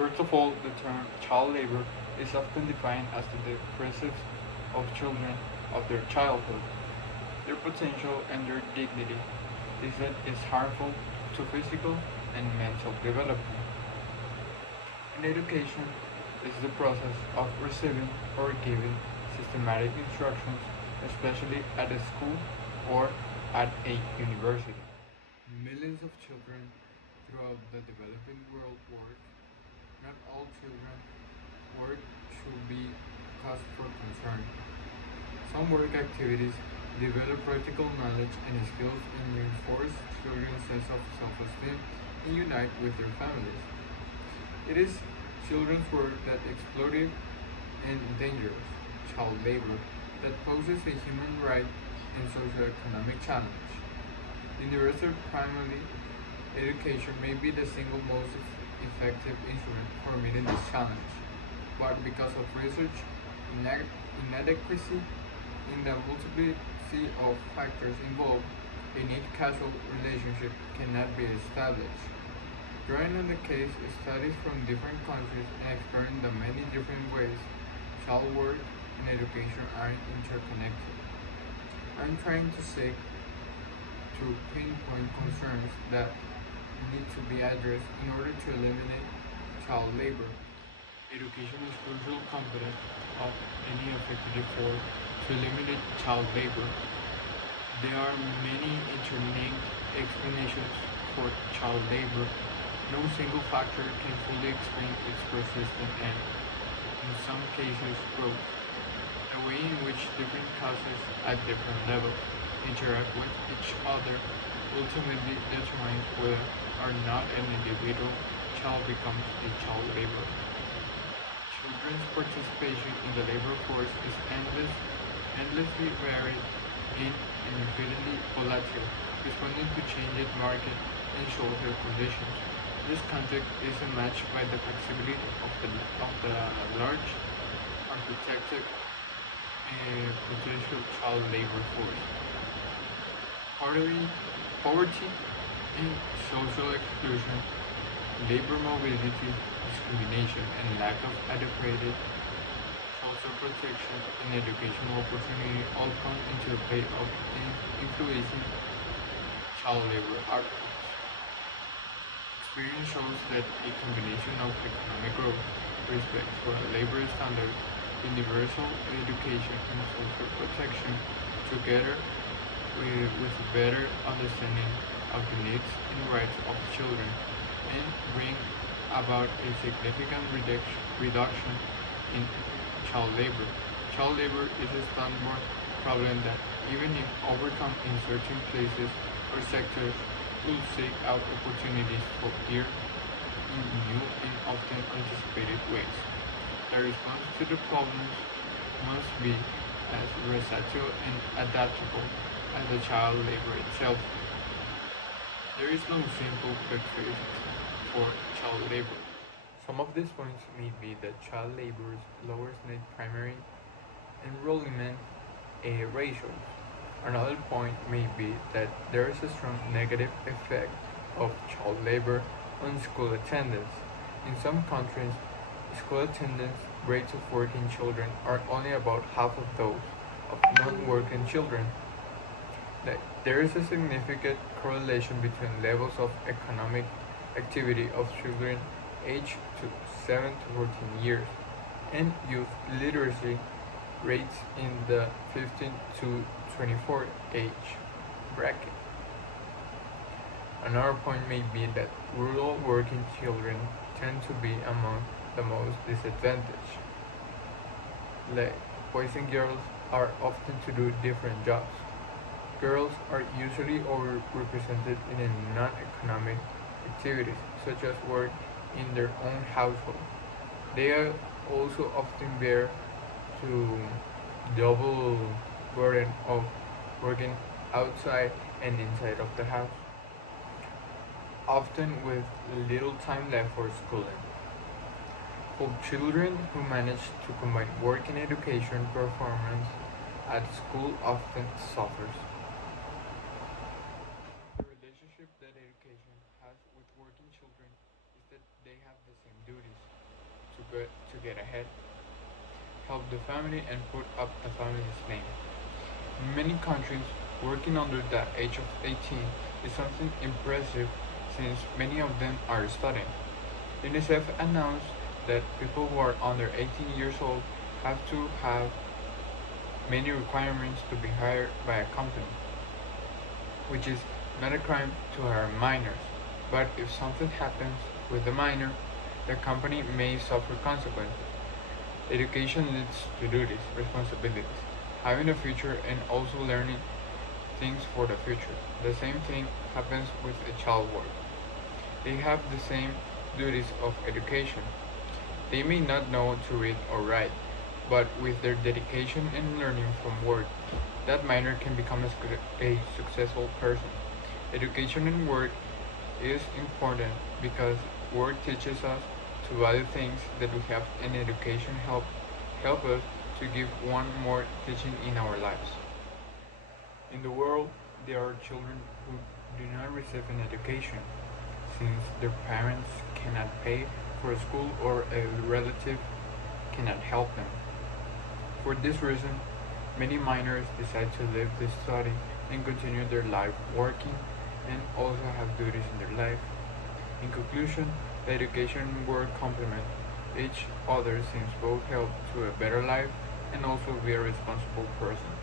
First of all, the term child labor is often defined as the depressive of children of their childhood. Their potential and their dignity is harmful to physical and mental development. And education is the process of receiving or giving systematic instructions, especially at a school or at a university. Millions of children throughout the developing world work. Not all children work should be cause for concern. Some work activities develop practical knowledge and skills and reinforce children's sense of self-esteem and unite with their families. It is children's work that exploitive and dangerous child labor that poses a human right and socioeconomic challenge. Universal primary education may be the single most effective instrument for meeting this challenge, but because of research inadequacy in the multiplicity of factors involved, a neat-causal relationship cannot be established. Drawing on the case studies from different countries and exploring the many different ways child work and education are interconnected, I'm trying to say to pinpoint concerns that need to be addressed in order to eliminate child labor. Education is crucial component of any effective effort to eliminate child labor. There are many interlinked explanations for child labor. No single factor can fully explain its persistence and, in some cases, growth. The way in which different causes at different levels interact with each other ultimately determines whether or not an individual child becomes a child laborer. Children's participation in the labor force is endlessly varied in and infinitely volatile, responding to changing market and social conditions. This context is matched by the flexibility of the large, unprotected, potential child labor force. Poverty and social exclusion, labor mobility, discrimination, and lack of adequate social protection and educational opportunity all come into play of influencing child labor outcomes. Experience shows that a combination of economic growth, respect for labor standards, universal education, and social protection, together with a better understanding of the needs and rights of children, and bring about a significant reduction in child labor. Child labor is a stubborn problem that, even if overcome in certain places or sectors, will seek out opportunities for here in new and often anticipated ways. The response to the problems must be as versatile and adaptable as the child labor itself. There is no simple quick fix for child labor. Some of these points may be that child labor lowers net primary enrollment ratios. Another point may be that there is a strong negative effect of child labor on school attendance. In some countries, school attendance rates of working children are only about half of those of non-working children. There is a significant correlation between levels of economic activity of children aged to 7 to 14 years and youth literacy rates in the 15 to 24 age bracket. Another point may be that rural working children tend to be among the most disadvantaged. Like boys and girls are often to do different jobs. Girls are usually overrepresented in non-economic activities, such as work in their own household. They are also often bear to double burden of working outside and inside of the house, often with little time left for schooling. For children who manage to combine work and education, performance at school often suffers. The relationship that education has with working children is that they have the same duties to get ahead, help the family, and put up the family's name. In many countries, working under the age of 18 is something impressive since many of them are studying. UNICEF announced that people who are under 18 years old have to have many requirements to be hired by a company, which is not a crime to hire minors. But if something happens with the minor, the company may suffer consequences. Education leads to duties, responsibilities, having a future, and also learning things for the future. The same thing happens with a child work. They have the same duties of education. They may not know to read or write, but with their dedication and learning from work, that minor can become a successful person. Education and work is important because work teaches us to value things that we have, and education help us to give one more teaching in our lives. In the world, there are children who do not receive an education since their parents cannot pay for a school or a relative cannot help them. For this reason, many minors decide to leave the study and continue their life working and also have duties in their life. In conclusion, the education and work complement each other since both help to a better life and also be a responsible person.